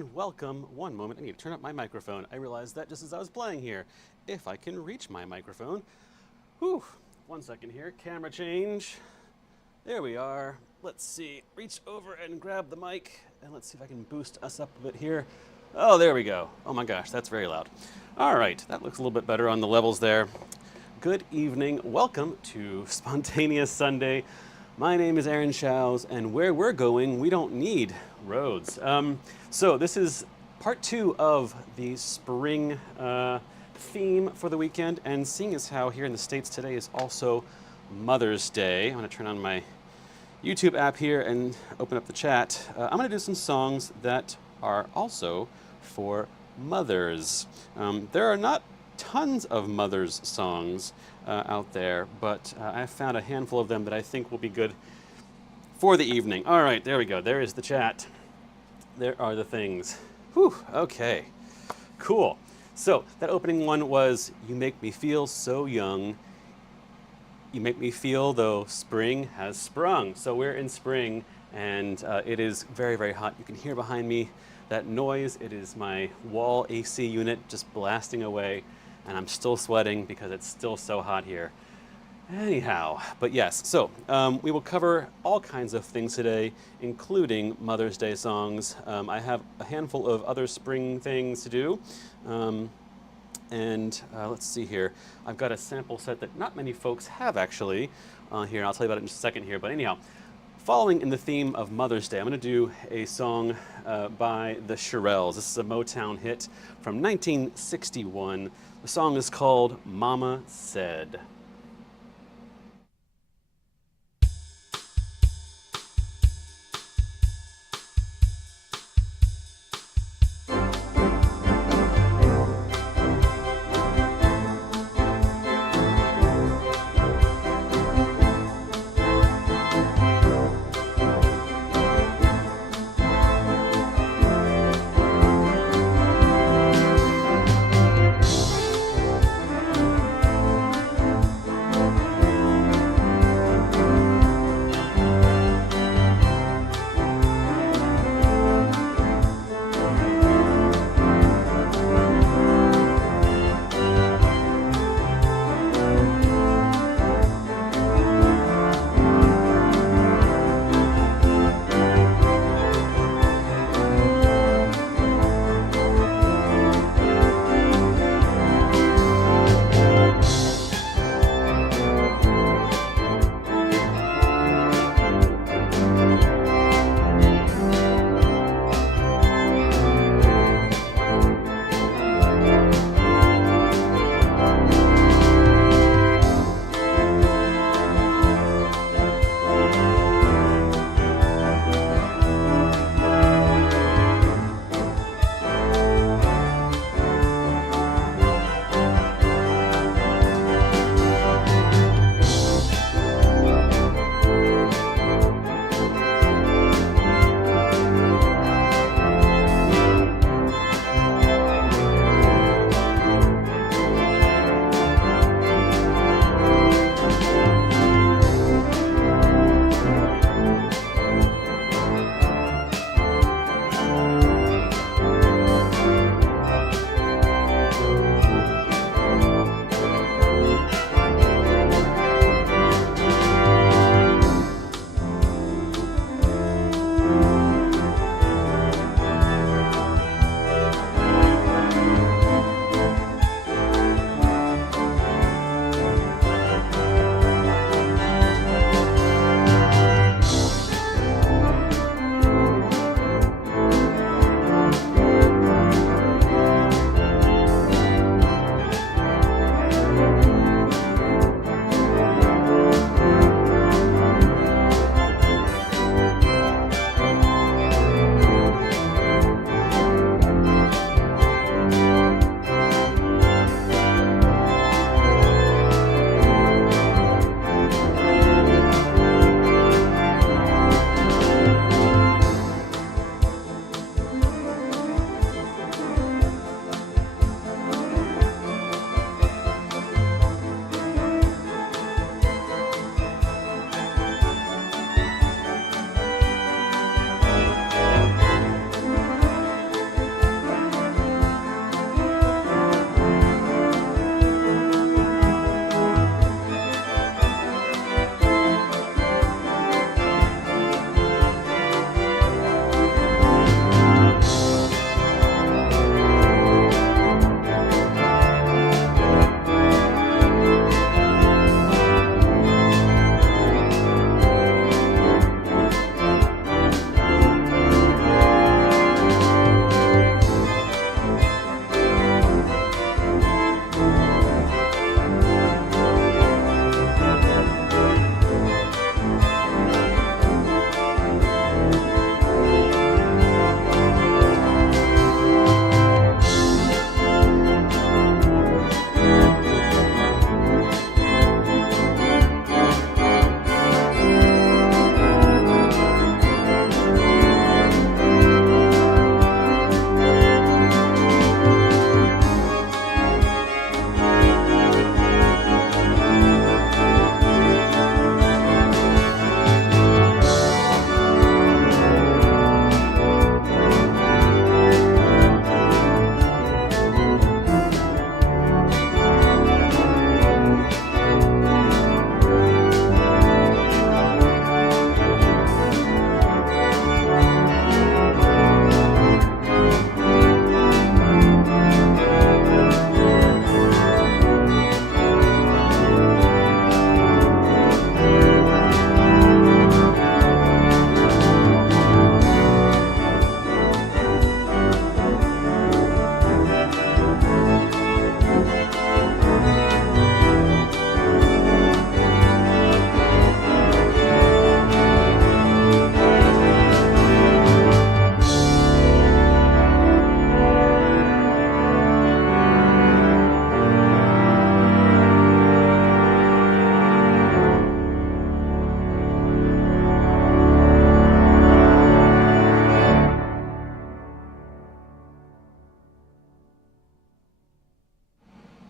everyone, welcome. One moment, I need to turn up my microphone. I realized that just as I was playing here. If I can reach my microphone. Whew, 1 second here, camera change. There we are. Let's see, reach over and grab the mic, and let's see if I can boost us up a bit here. Oh, there we go. Oh my gosh, that's very loud. All right, that looks a little bit better on the levels there. Good evening, welcome to Spontaneous Sunday. My name is Aaron Shows, and where we're going, we don't need roads. So this is part 2 of the spring theme for the weekend, and seeing as how here in the States today is also Mother's Day, I'm gonna turn on my YouTube app here and open up the chat. I'm gonna do some songs that are also for mothers. There are not tons of mothers songs out there, but I found a handful of them that I think will be good for the evening. All right, there we go. There is the chat. There are the things. Whew, okay, cool. So that opening one was You Make Me Feel So Young. You make me feel though spring has sprung. So we're in spring, and it is very, very hot. You can hear behind me that noise. It is my wall AC unit just blasting away, and I'm still sweating because it's still so hot here. Anyhow, but yes, so we will cover all kinds of things today, including Mother's Day songs. I have a handful of other spring things to do. Let's see here. I've got a sample set that not many folks have actually here. I'll tell you about it in just a second here. But anyhow, following in the theme of Mother's Day, I'm going to do a song by the Shirelles. This is a Motown hit from 1961. The song is called Mama Said.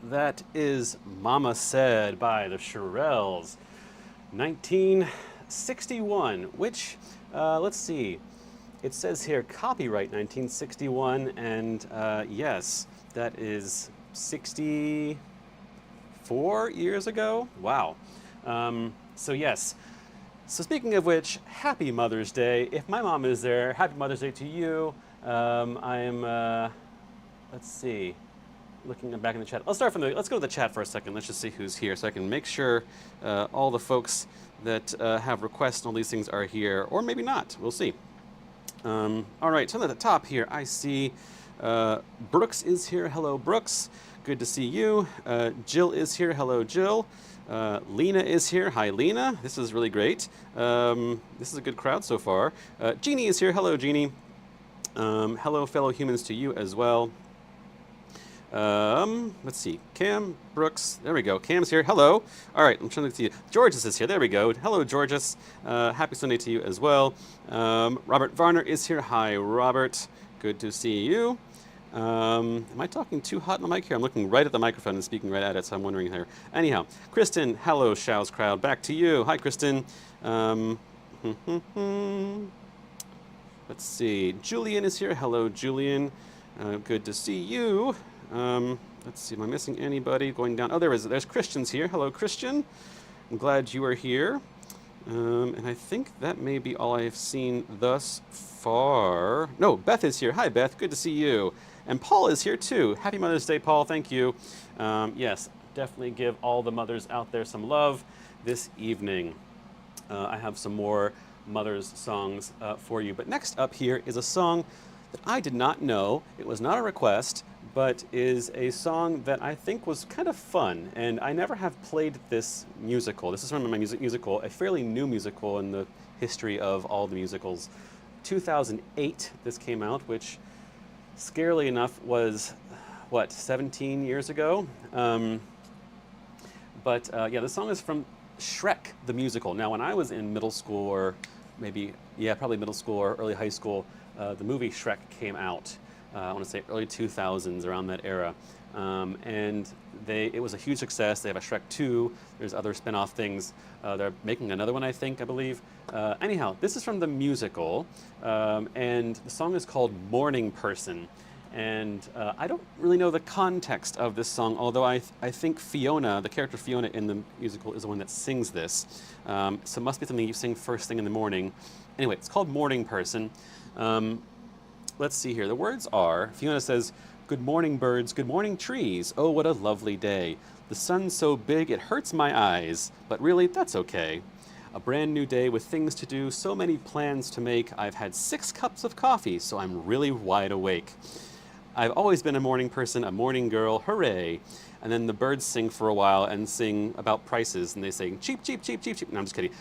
That is Mama Said by the Shirelles, 1961, which, let's see, it says here copyright 1961, and yes, that is 64 years ago? Wow. So yes. So speaking of which, happy Mother's Day. If my mom is there, happy Mother's Day to you. I am, let's see, looking back in the chat. Let's go to the chat for a second. Let's just see who's here so I can make sure all the folks that have requests and all these things are here, or maybe not. We'll see. All right, so at the top here, I see Brooks is here. Hello, Brooks. Good to see you. Jill is here. Hello, Jill. Lena is here. Hi, Lena. This is really great. This is a good crowd so far. Jeannie is here. Hello, Jeannie. Hello, fellow humans, to you as well. Let's see. Cam, Brooks. There we go. Cam's here. Hello. All right. I'm trying to see. Georges is here. There we go. Hello, Georges. Happy Sunday to you as well. Robert Varner is here. Hi, Robert. Good to see you. Am I talking too hot on the mic here? I'm looking right at the microphone and speaking right at it, so I'm wondering here. Anyhow, Kristen, hello, Show's crowd. Back to you. Hi, Kristen. Let's see. Julian is here. Hello, Julian. Good to see you. Let's see. Am I missing anybody? Going down. Oh, there's Christian's here. Hello, Christian. I'm glad you are here. And I think that may be all I have seen thus far. No, Beth is here. Hi, Beth. Good to see you. And Paul is here, too. Happy Mother's Day, Paul. Thank you. Yes, definitely give all the mothers out there some love this evening. I have some more mothers' songs for you. But next up here is a song that I did not know. It was not a request, but is a song that I think was kind of fun. And I never have played this musical. This is from my musical, a fairly new musical in the history of all the musicals. 2008, this came out, which, scarily enough, was, what, 17 years ago? Yeah, the song is from Shrek, the musical. Now, when I was in middle school, or maybe, yeah, probably middle school or early high school, the movie Shrek came out. I want to say early 2000s, around that era. And it was a huge success. They have a Shrek 2. There's other spin-off things. They're making another one, I believe. Anyhow, this is from the musical, and the song is called Morning Person. And I don't really know the context of this song, although I think Fiona, the character Fiona in the musical, is the one that sings this. So it must be something you sing first thing in the morning. Anyway, it's called Morning Person. Let's see here. The words are, Fiona says, "Good morning, birds. Good morning, trees. Oh, what a lovely day. The sun's so big it hurts my eyes. But really, that's okay. A brand new day with things to do, so many plans to make. I've had 6 cups of coffee, so I'm really wide awake. I've always been a morning person, a morning girl. Hooray." And then the birds sing for a while and sing about prices, and they sing cheap, cheap, cheap, cheap, cheap. No, I'm just kidding.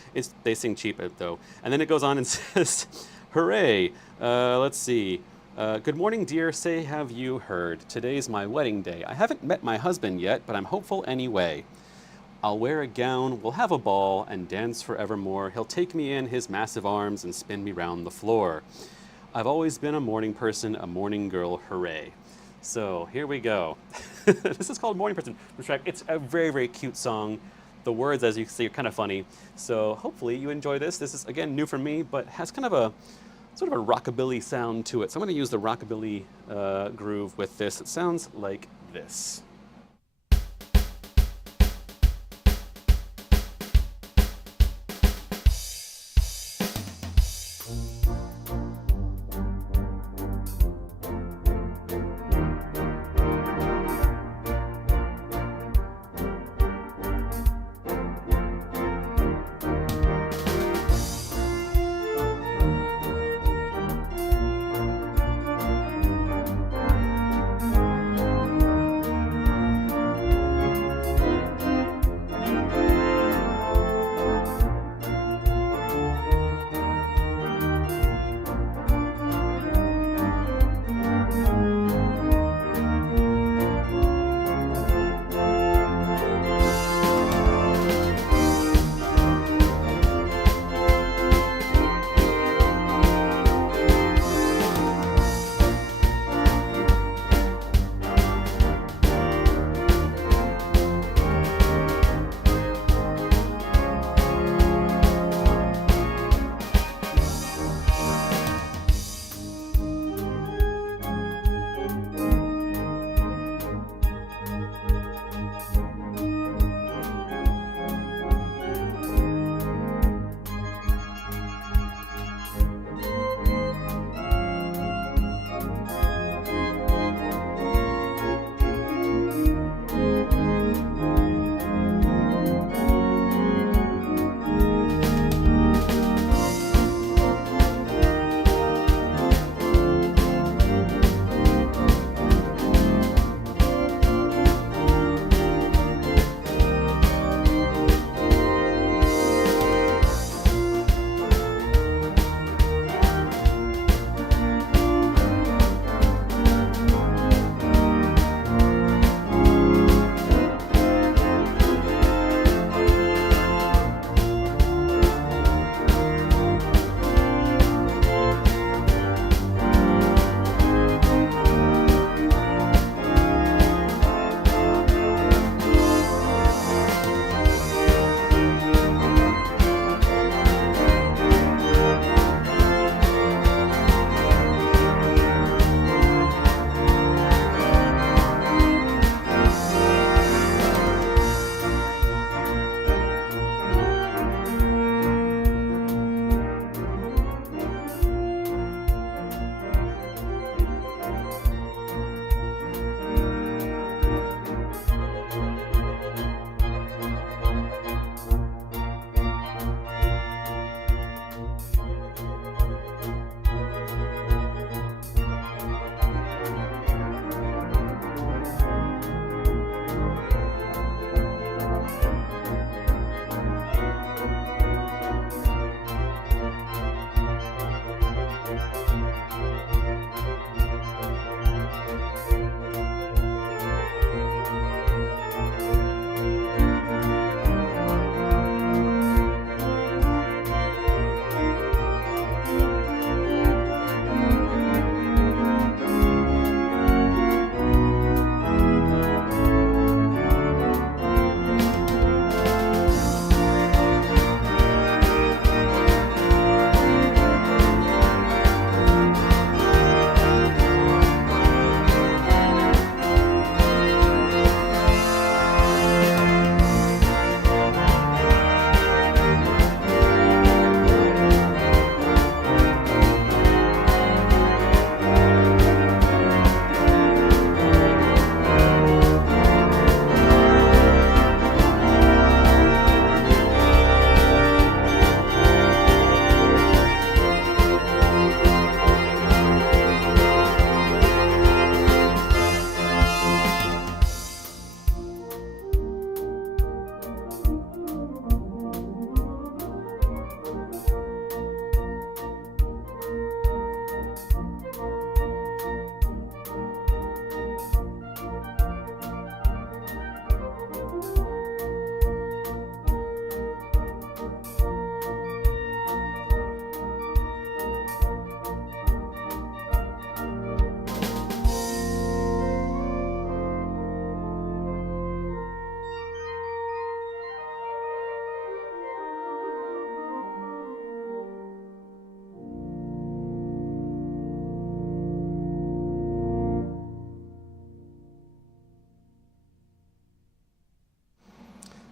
They sing cheap, though. And then it goes on and says, "Hooray. Let's see. Good morning, dear. Say, have you heard? Today's my wedding day. I haven't met my husband yet, but I'm hopeful anyway. I'll wear a gown, we'll have a ball, and dance forevermore. He'll take me in his massive arms and spin me round the floor. I've always been a morning person, a morning girl. Hooray." So here we go. This is called Morning Person from Shrek. It's a very, very cute song. The words, as you can see, are kind of funny. So hopefully you enjoy this. This is, again, new for me, but has kind of a sort of a rockabilly sound to it. So I'm going to use the rockabilly groove with this. It sounds like this.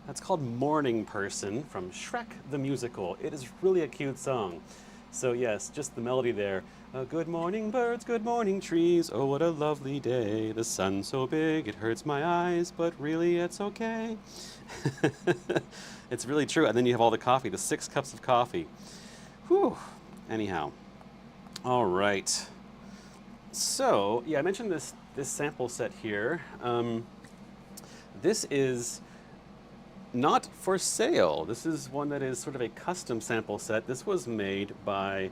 That's called Morning Person from Shrek the Musical. It is really a cute song. So yes, just the melody there. Good morning birds, good morning trees, oh what a lovely day. The sun's so big it hurts my eyes, but really it's okay. It's really true. And then you have all the coffee, the 6 cups of coffee. Whew. Anyhow. All right. So, yeah, I mentioned this sample set here. This is not for sale. This is one that is sort of a custom sample set. This was made by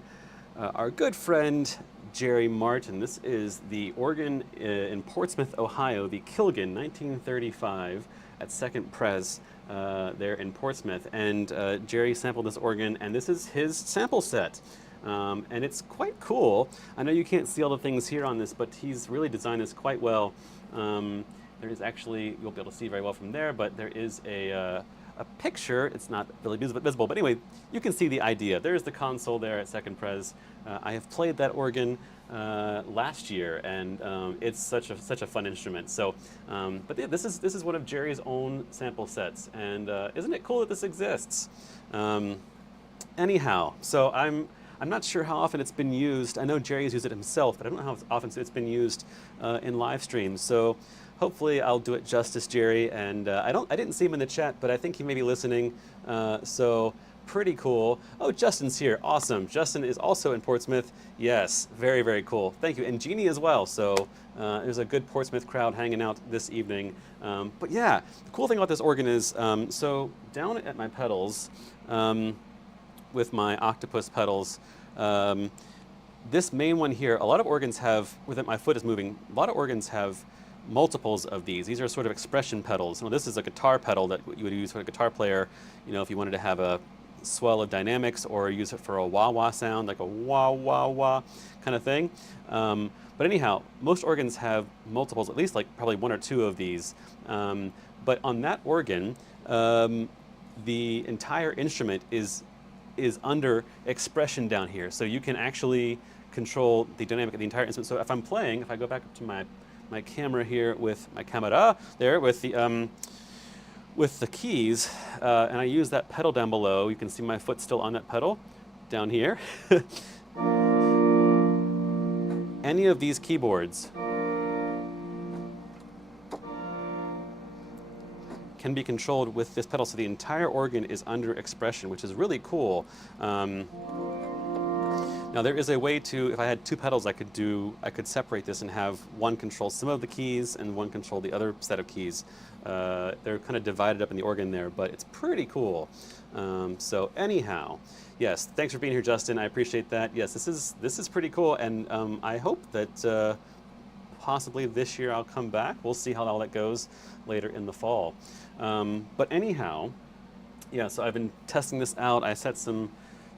our good friend Jerry Martin. This is the organ in Portsmouth, Ohio, the Kilgan, 1935, at Second Pres there in Portsmouth. And Jerry sampled this organ, and this is his sample set. And it's quite cool. I know you can't see all the things here on this, but he's really designed this quite well. There is actually, you won't be able to see very well from there, but there is a picture. It's not really visible, but anyway, you can see the idea. There's the console there at Second Pres. I have played that organ last year, and it's such a fun instrument. So, but yeah, this is one of Jerry's own sample sets, and isn't it cool that this exists? Anyhow, so I'm not sure how often it's been used. I know Jerry's used it himself, but I don't know how often it's been used in live streams. So hopefully I'll do it justice, Jerry. And I didn't see him in the chat, but I think he may be listening. So pretty cool. Oh, Justin's here. Awesome. Justin is also in Portsmouth. Yes, very, very cool. Thank you. And Jeannie as well. So there's a good Portsmouth crowd hanging out this evening. But yeah, the cool thing about this organ is, so down at my pedals, with my octopus pedals. This main one here, a lot of organs have, with it, my foot is moving, a lot of organs have multiples of these. These are sort of expression pedals. Well, this is a guitar pedal that you would use for a guitar player, you know, if you wanted to have a swell of dynamics or use it for a wah-wah sound, like a wah-wah-wah kind of thing. But anyhow, most organs have multiples, at least like probably 1 or 2 of these. But on that organ, the entire instrument is under expression down here. So you can actually control the dynamic of the entire instrument. So if I'm playing, if I go back up to my camera here with my camera there with the keys, and I use that pedal down below, you can see my foot still on that pedal down here. Any of these keyboards can be controlled with this pedal, so the entire organ is under expression, which is really cool. Now there is a way to, if I had 2 pedals, I could separate this and have one control some of the keys and one control the other set of keys. They're kind of divided up in the organ there, but it's pretty cool. So anyhow, yes, thanks for being here, Justin. I appreciate that. Yes, this is pretty cool, and I hope that possibly this year I'll come back. We'll see how all that goes later in the fall. But anyhow, yeah, so I've been testing this out. I set some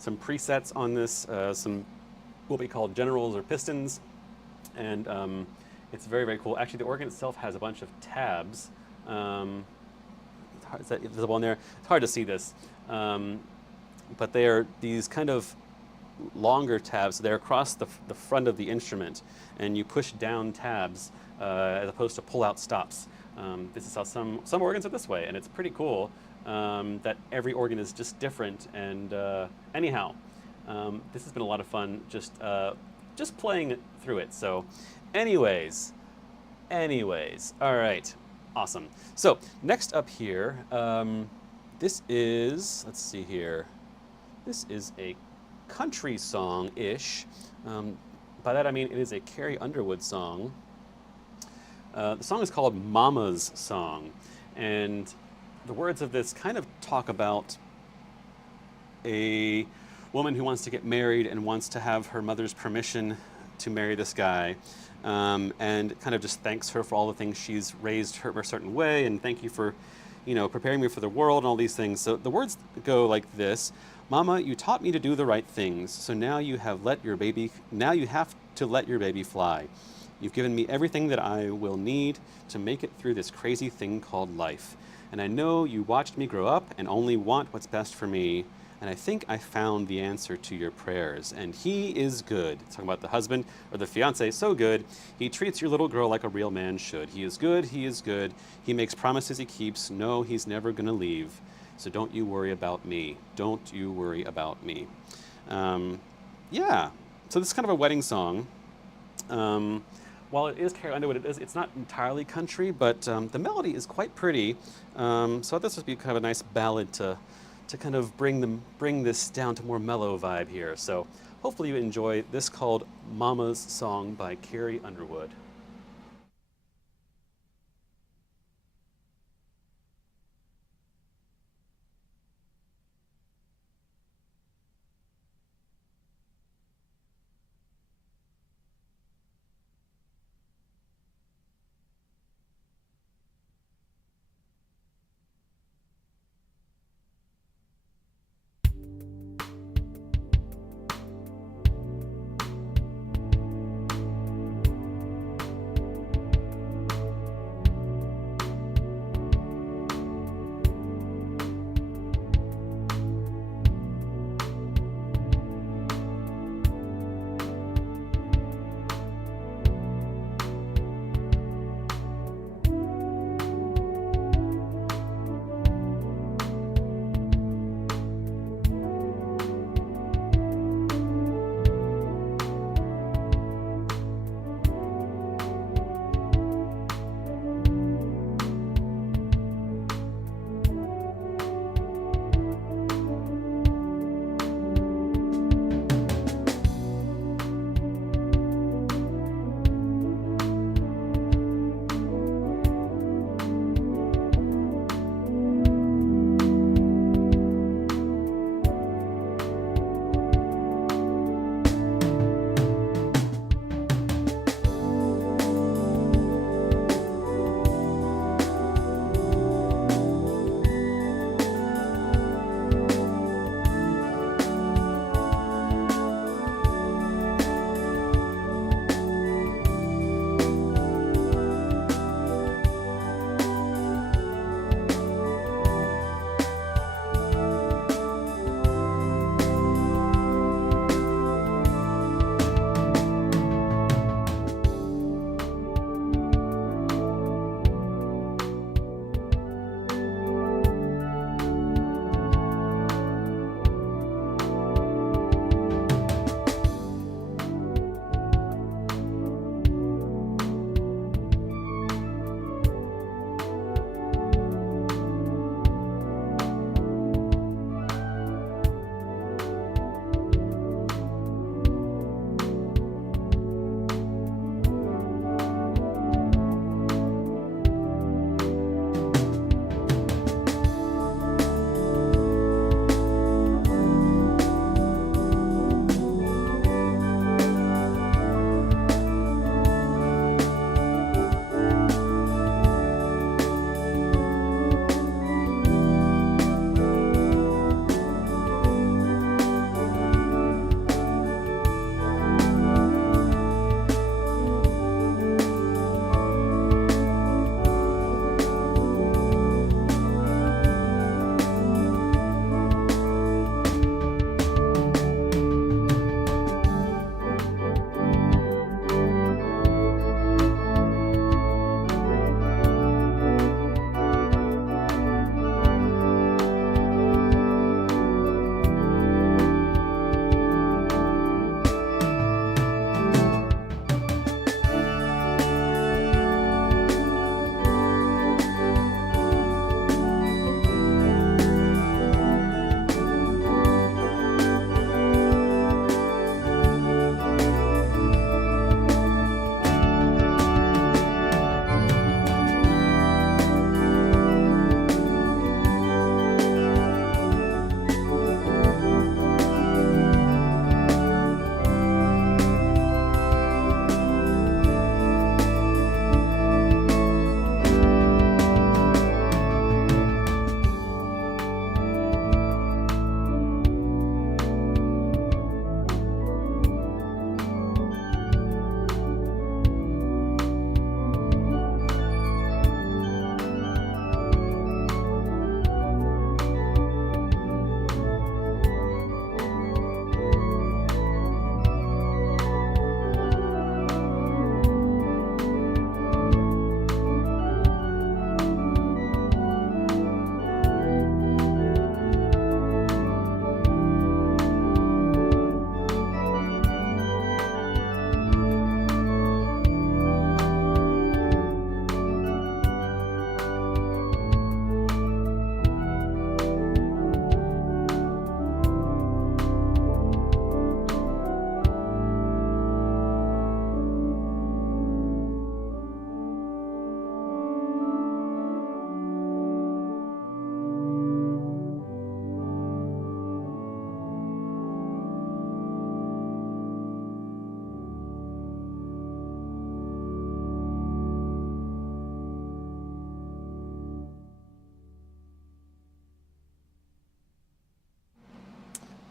presets on this, some what we call generals or pistons, and it's very, very cool. Actually, the organ itself has a bunch of tabs. Is that visible in there? It's hard to see this, but they are these kind of longer tabs. They're across the front of the instrument, and you push down tabs as opposed to pull out stops. This is how some organs are this way, and it's pretty cool that every organ is just different. And anyhow, this has been a lot of fun just playing through it. So anyways, all right, awesome. So next up here, this is, let's see here, this is a country song-ish. By that I mean it is a Carrie Underwood song. The song is called Mama's Song, and the words of this kind of talk about a woman who wants to get married and wants to have her mother's permission to marry this guy, and kind of just thanks her for all the things she's raised her a certain way, and thank you for, you know, preparing me for the world and all these things. So the words go like this: Mama, you taught me to do the right things, so now you have to let your baby fly. You've given me everything that I will need to make it through this crazy thing called life. And I know you watched me grow up and only want what's best for me. and I think I found the answer to your prayers, and he is good. Talking about the husband or the fiance, so good. He treats your little girl like a real man should. He is good, he is good. He makes promises he keeps. No, he's never gonna leave. So don't you worry about me. Don't you worry about me. Yeah, so this is kind of a wedding song. While it is Carrie Underwood, it's not entirely country, but the melody is quite pretty. So I thought this would be kind of a nice ballad to kind of bring this down to more mellow vibe here. So hopefully you enjoy this called Mama's Song by Carrie Underwood.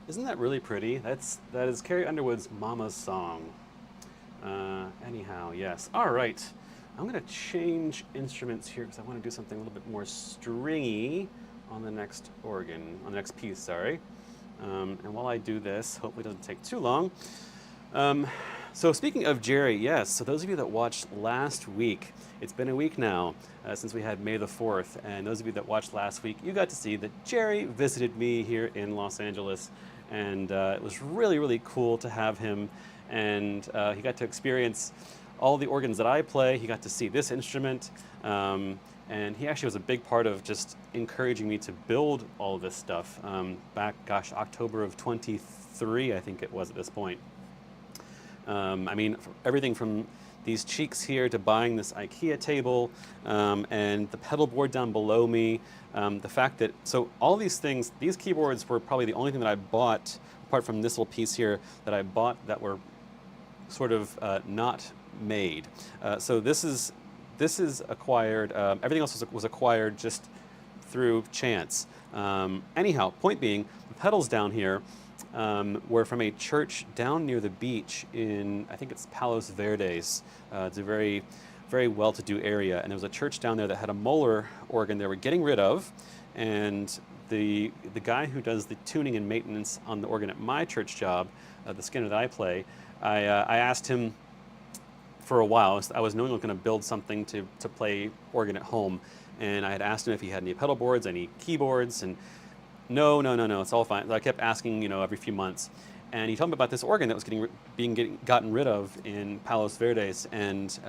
Isn't that really pretty? That is Carrie Underwood's Mama's Song. Anyhow, yes. All right. I'm going to change instruments here because I want to do something a little bit more stringy on the next organ, on the next piece, sorry. And while I do this, hopefully it doesn't take too long. So speaking of Jerry, yes, so those of you that watched last week, it's been a week now since we had May the 4th, and those of you that watched last week, you got to see that Jerry visited me here in Los Angeles, and it was really, really cool to have him, and he got to experience all the organs that I play. He got to see this instrument, and he actually was a big part of just encouraging me to build all of this stuff back, gosh, October of 23, I think it was at this point. I mean, everything from these cheeks here to buying this IKEA table and the pedal board down below me. The fact that, so all these things, these keyboards were probably the only thing that I bought, apart from this little piece here, that I bought that were sort of not made. So this is acquired, everything else was acquired just through chance. Anyhow, point being, the pedals down here were from a church down near the beach in, I think it's Palos Verdes. It's a very, very well-to-do area, and there was a church down there that had a Moeller organ they were getting rid of, and the guy who does the tuning and maintenance on the organ at my church job, the Skinner that I play, I asked him for a while. I was knowing I was going to build something to play organ at home, and I had asked him if he had any pedal boards, any keyboards, and no, it's all fine. So I kept asking, every few months. And he told me about this organ that was gotten rid of in Palos Verdes, and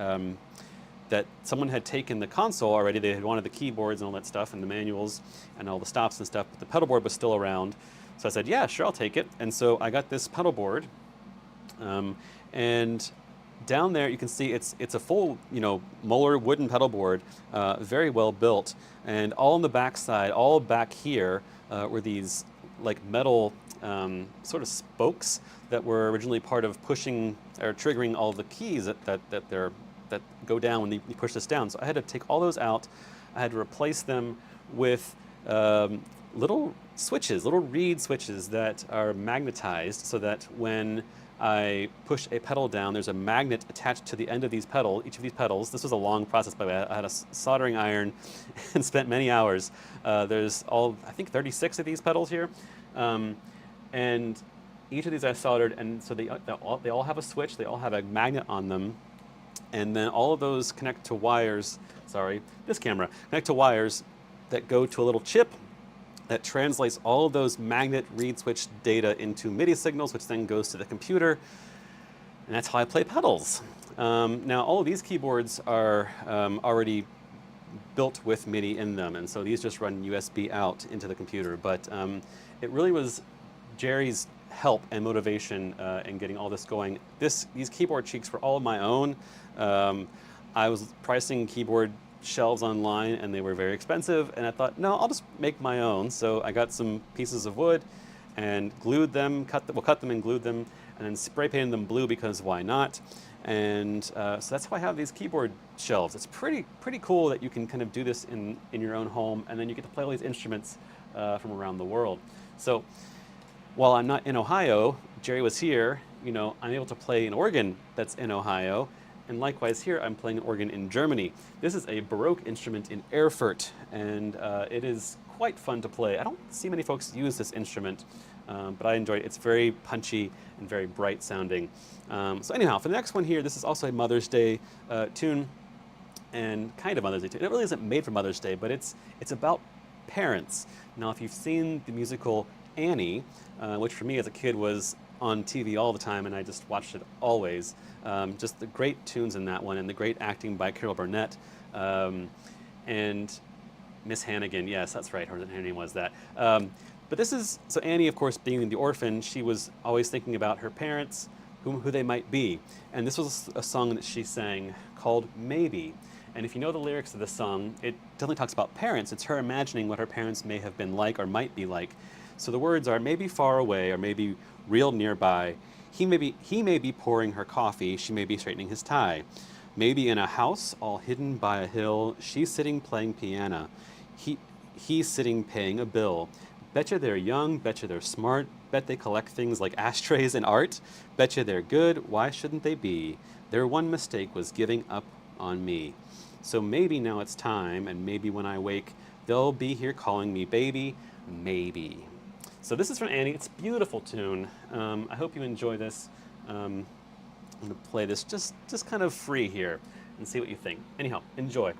that someone had taken the console already. They had wanted the keyboards and all that stuff, and the manuals, and all the stops and stuff, but the pedal board was still around. So I said, yeah, sure, I'll take it. And so I got this pedal board, and down there you can see it's a full, Moeller wooden pedal board, very well built. And all on the back side, all back here, were these like metal sort of spokes that were originally part of pushing or triggering all the keys that go down when you push this down. So I had to take all those out. I had to replace them with little switches, little reed switches that are magnetized, so that when I push a pedal down, there's a magnet attached to the end of these pedals, each of these pedals. This was a long process, by the way. I had a soldering iron and spent many hours. There's I think 36 of these pedals here. And each of these I soldered, and so they all have a switch, they all have a magnet on them, and then all of those connect to wires, connect to wires that go to a little chip that translates all of those magnet reed switch data into MIDI signals, which then goes to the computer, and that's how I play pedals. Now, all of these keyboards are already built with MIDI in them, and so these just run USB out into the computer, but it really was Jerry's help and motivation in getting all this going. These keyboard cheeks were all of my own. I was pricing keyboard shelves online, and they were very expensive, and I thought, no, I'll just make my own. So I got some pieces of wood and glued them, cut them and glued them, and then spray painted them blue because why not? And so that's how I have these keyboard shelves. It's pretty cool that you can kind of do this in your own home, and then you get to play all these instruments from around the world. So while I'm not in Ohio, Jerry was here, I'm able to play an organ that's in Ohio. And likewise here, I'm playing an organ in Germany. This is a Baroque instrument in Erfurt, and it is quite fun to play. I don't see many folks use this instrument, but I enjoy it. It's very punchy and very bright sounding. So anyhow, for the next one here, this is also a Mother's Day tune, and kind of Mother's Day tune. It really isn't made for Mother's Day, but it's about parents. Now, if you've seen the musical Annie, which for me as a kid was on TV all the time, and I just watched it always. Just the great tunes in that one, and the great acting by Carol Burnett, and Miss Hannigan. Yes, that's right. Her name was that. But this is, so Annie, of course, being the orphan, she was always thinking about her parents, who they might be. And this was a song that she sang called Maybe. And if you know the lyrics of the song, it definitely talks about parents. It's her imagining what her parents may have been like or might be like. So the words are maybe far away or maybe real nearby. He may be pouring her coffee, she may be straightening his tie. Maybe in a house all hidden by a hill, she's sitting playing piano. He's sitting paying a bill. Betcha they're young, betcha they're smart, bet they collect things like ashtrays and art. Betcha they're good, why shouldn't they be? Their one mistake was giving up on me. So maybe now it's time, and maybe when I wake, they'll be here calling me baby, maybe. So this is from Annie. It's a beautiful tune. I hope you enjoy this. I'm going to play this just kind of free here and see what you think. Anyhow, enjoy.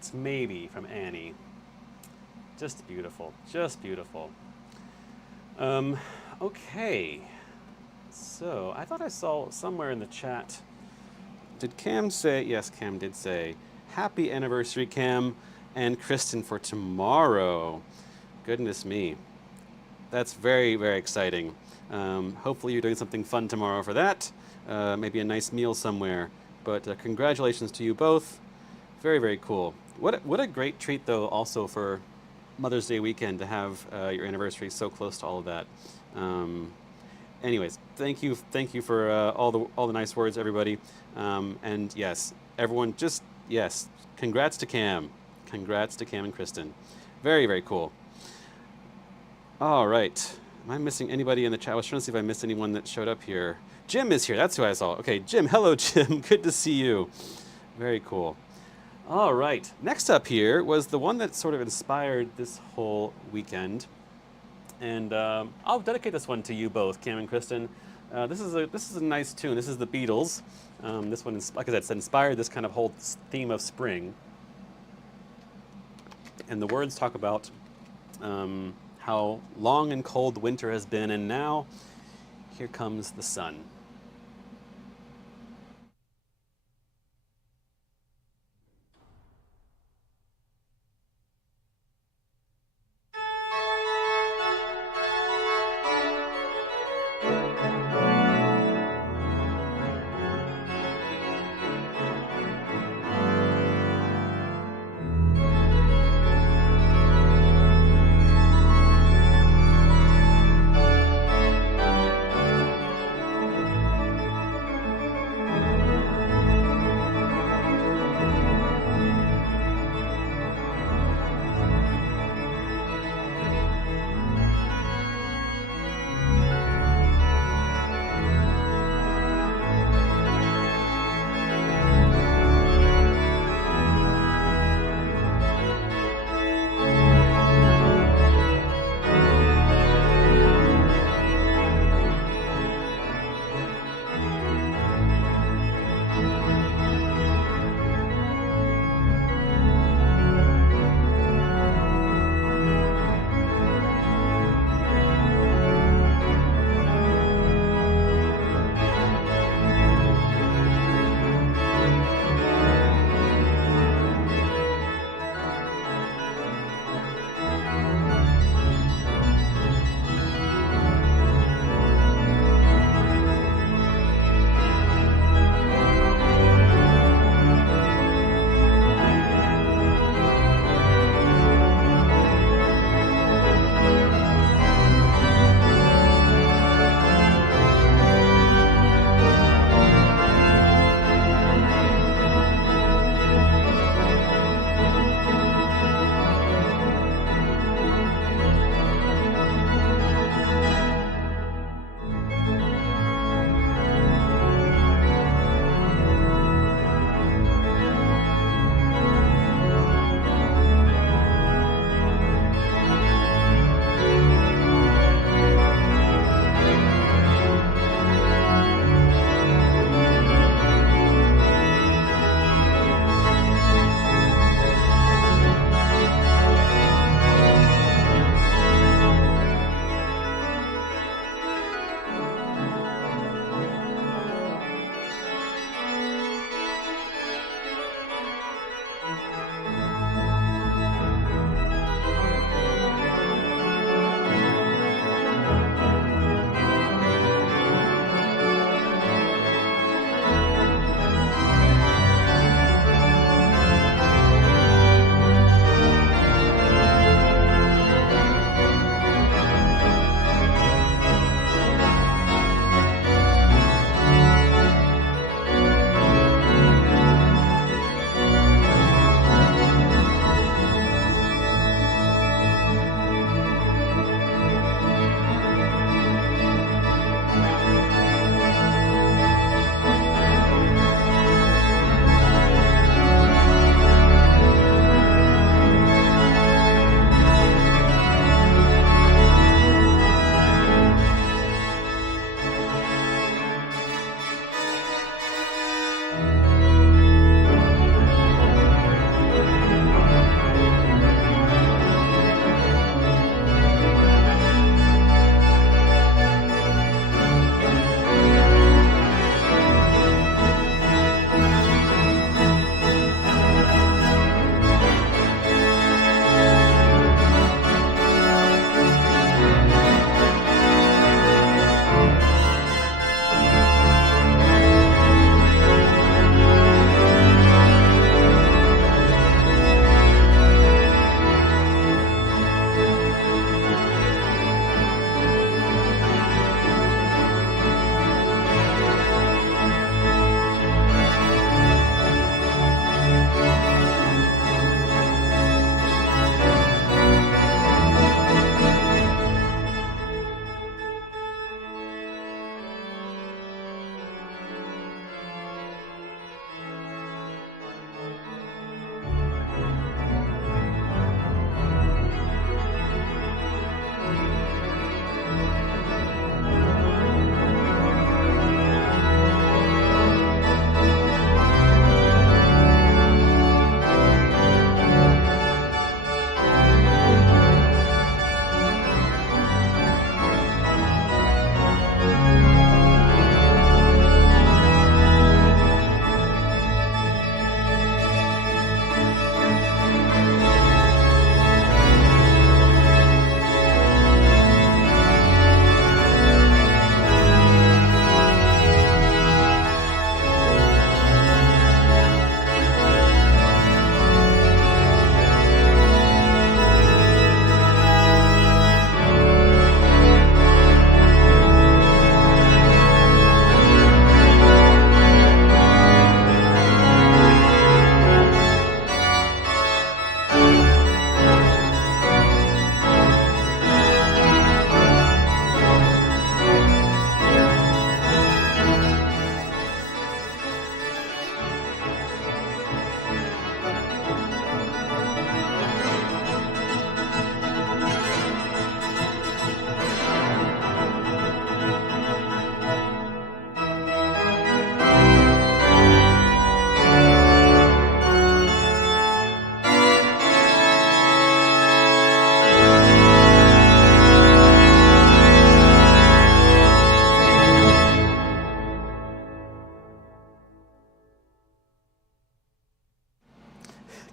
That's maybe from Annie. Just beautiful, just beautiful. Okay. So, I thought I saw somewhere in the chat, did Cam say, yes, Cam did say, happy anniversary, Cam and Kristen, for tomorrow. Goodness me. That's very, very exciting. Hopefully you're doing something fun tomorrow for that. Maybe a nice meal somewhere. But congratulations to you both. Very, very cool. What a great treat, though, also for Mother's Day weekend to have your anniversary so close to all of that. Anyways, thank you for all the nice words, everybody. And yes, everyone, just yes, congrats to Cam and Kristen. Very, very cool. All right, am I missing anybody in the chat? I was trying to see if I missed anyone that showed up here. Jim is here. That's who I saw. Okay, Jim. Hello, Jim. Good to see you. Very cool. All right. Next up here was the one that sort of inspired this whole weekend. And I'll dedicate this one to you both, Cam and Kristen. This is a nice tune. This is the Beatles. This one, like I said, inspired this kind of whole theme of spring. And the words talk about how long and cold the winter has been, and now here comes the sun.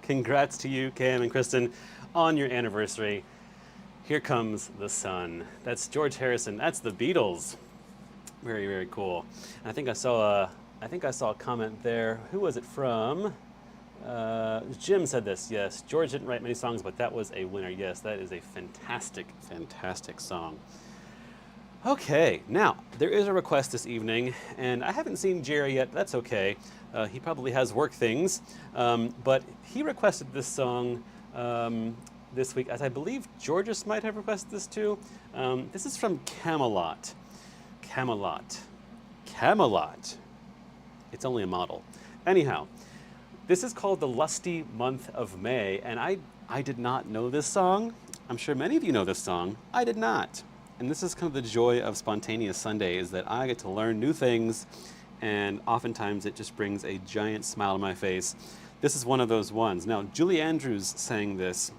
Congrats to you, Cam and Kristen, on your anniversary. Here Comes the Sun. That's George Harrison. That's the Beatles. Very, very cool. And I think I saw a comment there. Who was it from? Jim said this. Yes, George didn't write many songs, but that was a winner. Yes, that is a fantastic, fantastic song. Okay, now there is a request this evening, and I haven't seen Jerry yet. That's okay. He probably has work things, but he requested this song this week, as I believe Georges might have requested this too. This is from Camelot. Camelot. Camelot. It's only a model. Anyhow, this is called The Lusty Month of May, and I did not know this song. I'm sure many of you know this song. I did not. And this is kind of the joy of Spontaneous Sunday, is that I get to learn new things, and oftentimes it just brings a giant smile to my face. This is one of those ones. Now, Julie Andrews sang this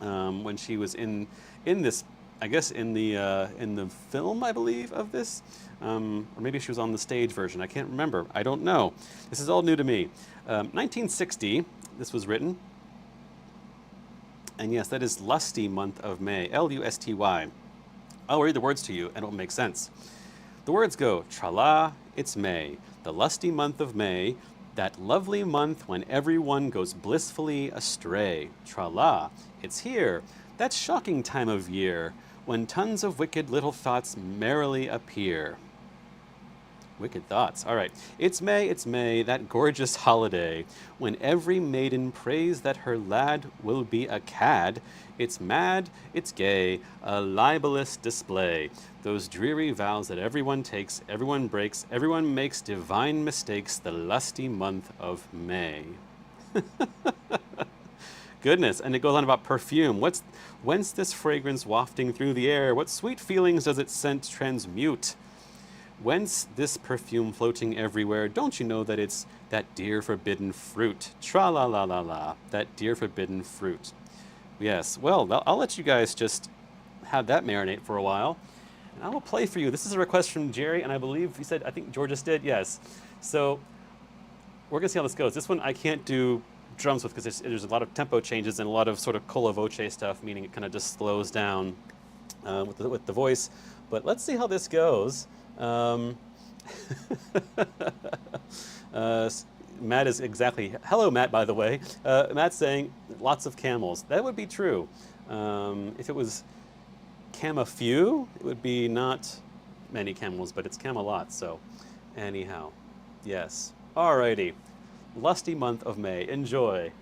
when she was in this, I guess in the film, I believe, of this, or maybe she was on the stage version. I can't remember. I don't know. This is all new to me. 1960, this was written. And yes, that is Lusty Month of May, L-U-S-T-Y. I'll read the words to you and it'll make sense. The words go, tra-la, it's May, the lusty month of May, that lovely month when everyone goes blissfully astray. Tra-la, it's here, that shocking time of year, when tons of wicked little thoughts merrily appear. Wicked thoughts. All right. It's May, that gorgeous holiday, when every maiden prays that her lad will be a cad. It's mad, it's gay, a libelous display. Those dreary vows that everyone takes, everyone breaks, everyone makes divine mistakes, the lusty month of May. Goodness, and it goes on about perfume. Whence this fragrance wafting through the air? What sweet feelings does its scent transmute? Whence this perfume floating everywhere? Don't you know that it's that dear forbidden fruit? Tra-la-la-la-la, that dear forbidden fruit. Yes, well, I'll let you guys just have that marinate for a while. And I will play for you. This is a request from Jerry, and I believe he said, I think Georges did, yes. So we're gonna see how this goes. This one I can't do drums with because there's a lot of tempo changes and a lot of sort of colla voce stuff, meaning it kind of just slows down with the voice. But let's see how this goes. Matt is exactly, hello Matt, by the way. Matt's saying lots of camels. That would be true. If it was Camafew, it would be not many camels, but it's Camelot, so anyhow, yes. Alrighty, lusty month of May, enjoy.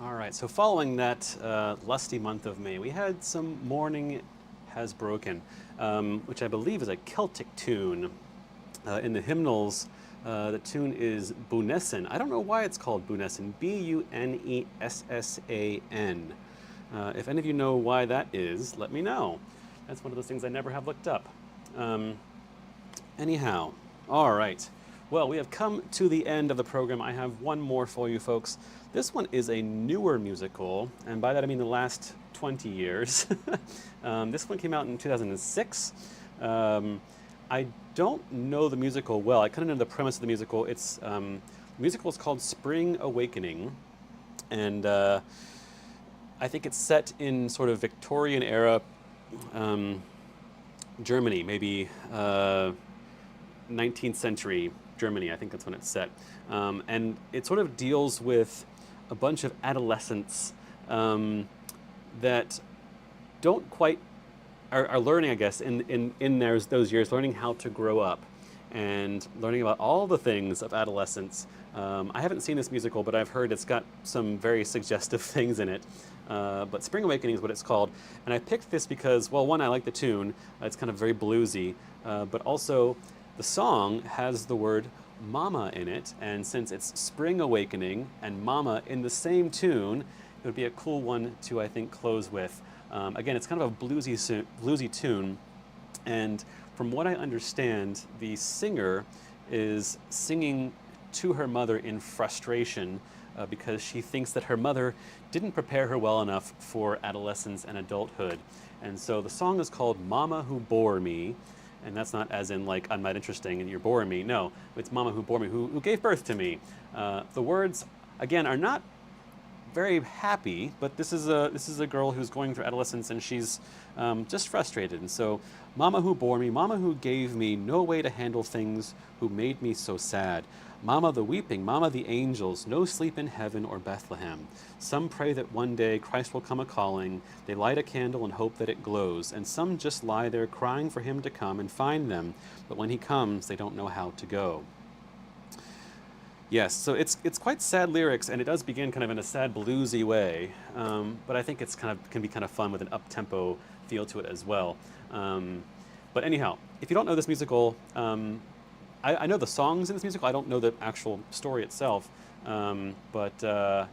All right, so following that lusty month of May, we had some Morning Has Broken, which I believe is a Celtic tune. In the hymnals, the tune is Bunessan. I don't know why it's called Bunessan, Bunesssan. If any of you know why that is, let me know. That's one of those things I never have looked up. Anyhow, all right. Well, we have come to the end of the program. I have one more for you folks. This one is a newer musical, and by that I mean the last 20 years. This one came out in 2006. I don't know the musical well. I kind of know the premise of the musical. The musical is called Spring Awakening, and I think it's set in sort of Victorian era Germany, maybe 19th century Germany. I think that's when it's set. And it sort of deals with a bunch of adolescents that don't quite, are learning, I guess, in those years, learning how to grow up and learning about all the things of adolescence. I haven't seen this musical, but I've heard it's got some very suggestive things in it. But Spring Awakening is what it's called. And I picked this because, well, one, I like the tune. It's kind of very bluesy. But also, the song has the word mama in it. And since it's Spring Awakening and mama in the same tune, it would be a cool one to, I think, close with. Again, it's kind of a bluesy tune. And from what I understand, the singer is singing to her mother in frustration because she thinks that her mother didn't prepare her well enough for adolescence and adulthood. And so the song is called Mama Who Bore Me. And that's not as in like, I'm not interesting and you're boring me. No, it's Mama Who Bore Me, who gave birth to me. The words, again, are not very happy, but this is a girl who's going through adolescence and she's just frustrated. And so, Mama who bore me, Mama who gave me no way to handle things, who made me so sad. Mama the weeping, Mama the angels, no sleep in heaven or Bethlehem. Some pray that one day Christ will come a-calling. They light a candle and hope that it glows. And some just lie there crying for him to come and find them. But when he comes, they don't know how to go. Yes, so it's quite sad lyrics, and it does begin kind of in a sad bluesy way. But I think it's can be kind of fun with an up-tempo feel to it as well. But anyhow, if you don't know this musical, I know the songs in this musical. I don't know the actual story itself, but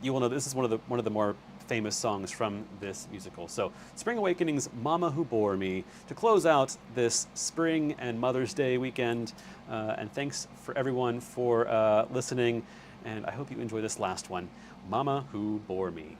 you will know this is one of the more famous songs from this musical. So, Spring Awakening's "Mama Who Bore Me" to close out this Spring and Mother's Day weekend. And thanks for everyone for listening. And I hope you enjoy this last one, "Mama Who Bore Me."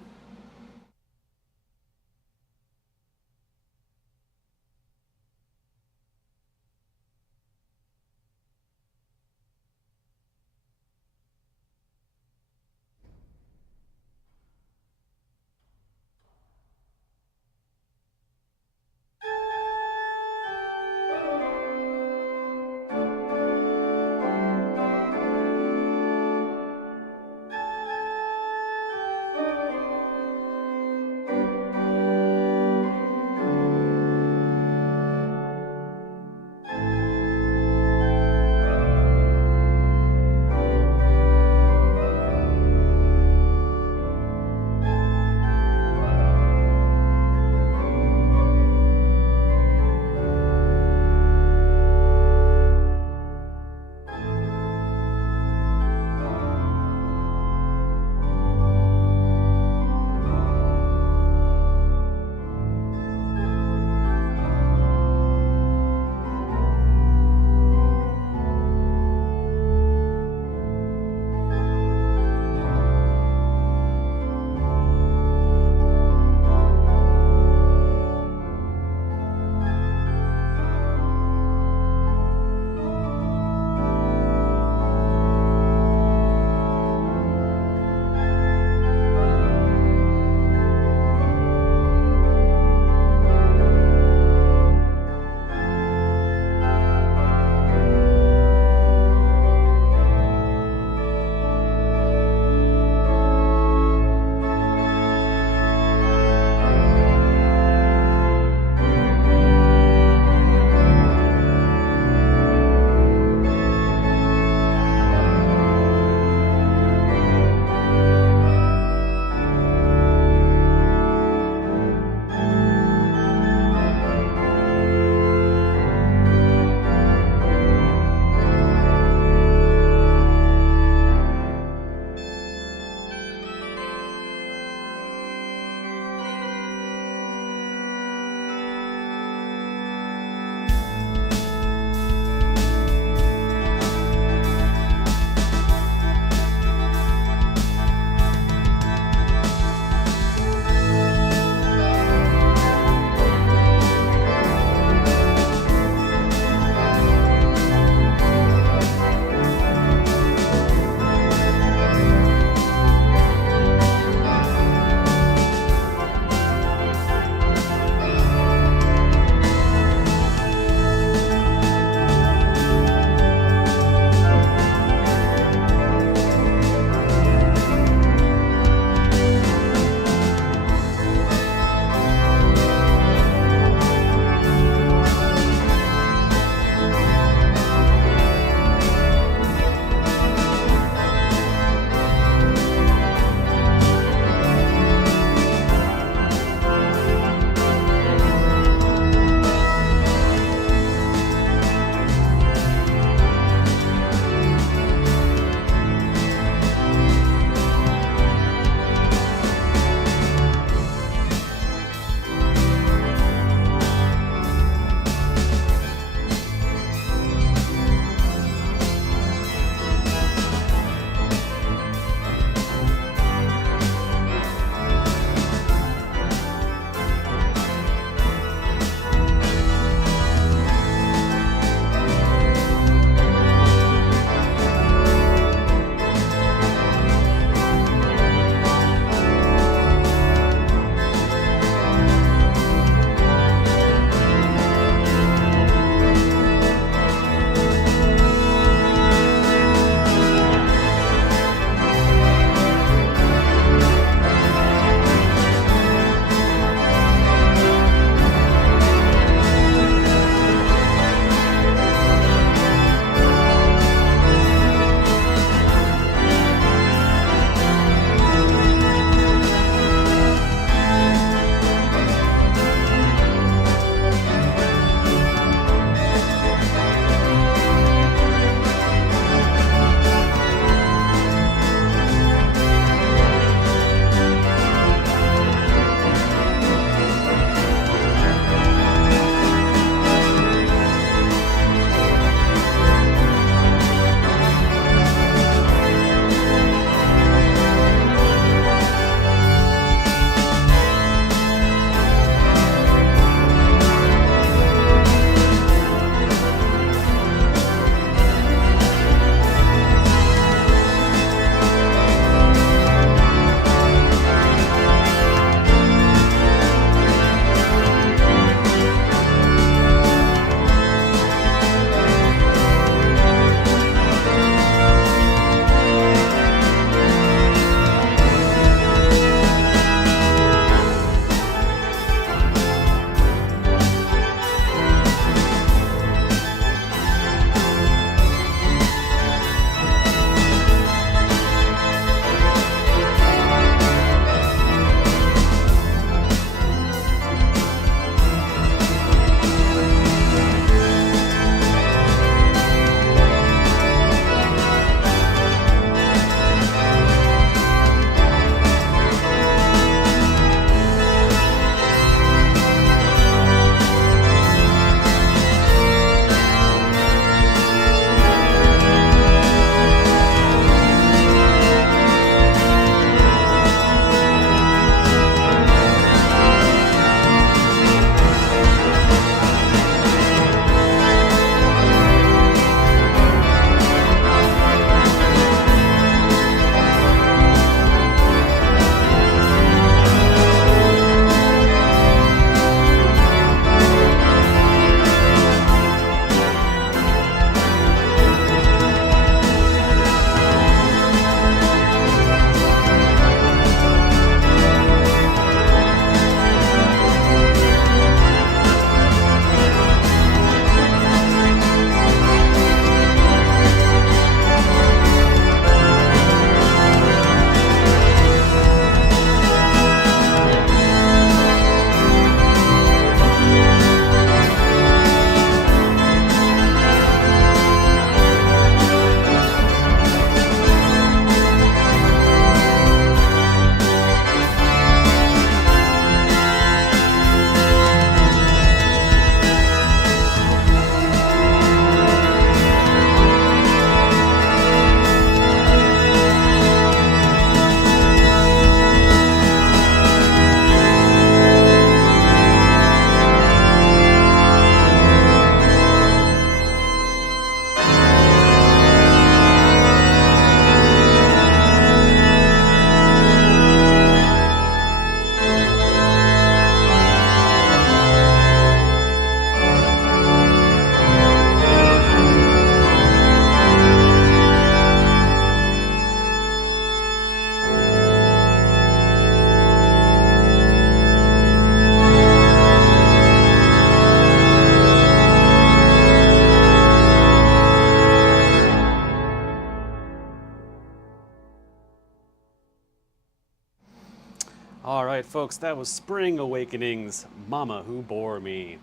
All right, folks, that was Spring Awakenings, Mama Who Bore Me.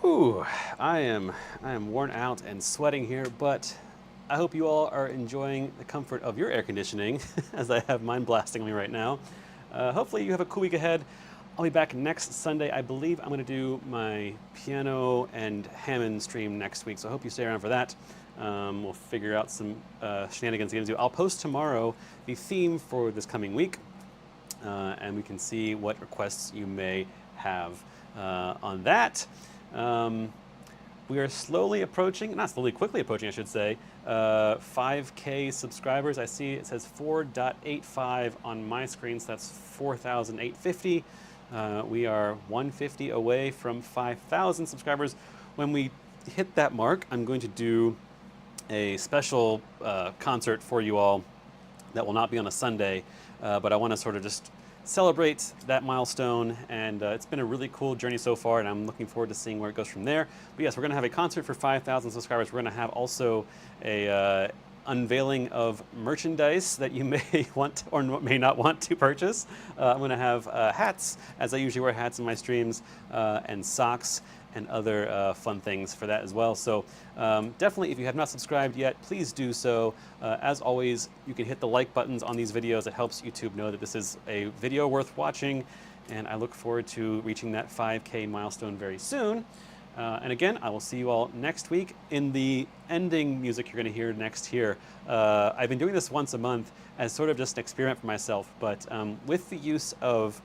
Whew, I am worn out and sweating here, but I hope you all are enjoying the comfort of your air conditioning as I have mine blasting me right now. Hopefully you have a cool week ahead. I'll be back next Sunday. I believe I'm going to do my piano and Hammond stream next week, so I hope you stay around for that. We'll figure out some shenanigans to get into. I'll post tomorrow the theme for this coming week, and we can see what requests you may have on that. We are slowly approaching, not slowly, quickly approaching, I should say, 5K subscribers. I see it says 4.85 on my screen, so that's 4,850. We are 150 away from 5,000 subscribers. When we hit that mark, I'm going to do a special concert for you all that will not be on a Sunday, but I want to sort of just celebrate that milestone, and it's been a really cool journey so far, and I'm looking forward to seeing where it goes from there. But yes, we're going to have a concert for 5,000 subscribers. We're going to have also a unveiling of merchandise that you may want or may not want to purchase. I'm going to have hats, as I usually wear hats in my streams, and socks and other fun things for that as well. So definitely, if you have not subscribed yet, please do so. As always, you can hit the like buttons on these videos. It helps YouTube know that this is a video worth watching, and I look forward to reaching that 5K milestone very soon. And again, I will see you all next week. In the ending music you're going to hear next here, I've been doing this once a month as sort of just an experiment for myself, but with the use of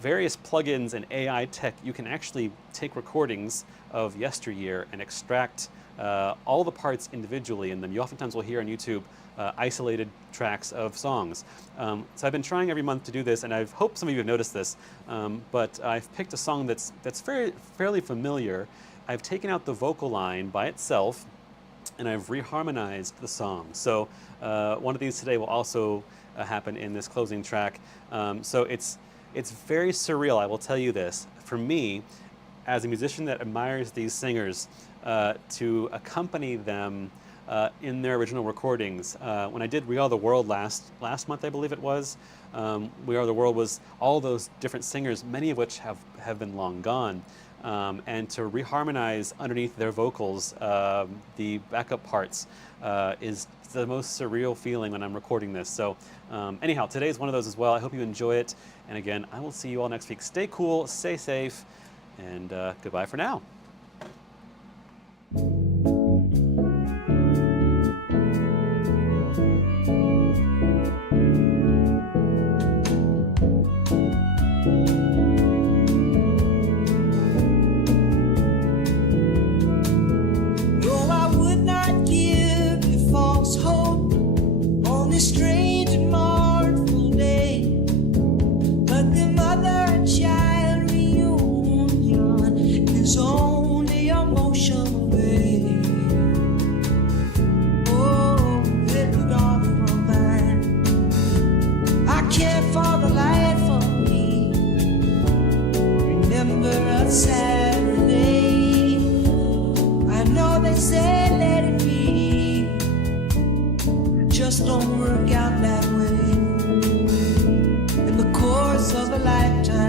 various plugins and AI tech, you can actually take recordings of yesteryear and extract all the parts individually in them. You oftentimes will hear on YouTube isolated tracks of songs. So I've been trying every month to do this, and I hope some of you have noticed this, but I've picked a song that's fairly familiar. I've taken out the vocal line by itself, and I've reharmonized the song. So one of these today will also happen in this closing track. So it's very surreal, I will tell you this. For me, as a musician that admires these singers, to accompany them in their original recordings. When I did We Are the World last month, I believe it was, We Are the World was all those different singers, many of which have been long gone. And to reharmonize underneath their vocals, the backup parts, is the most surreal feeling when I'm recording this. So anyhow, today is one of those as well. I hope you enjoy it. And again, I will see you all next week. Stay cool, stay safe, and goodbye for now. Just don't work out that way in the course of a lifetime.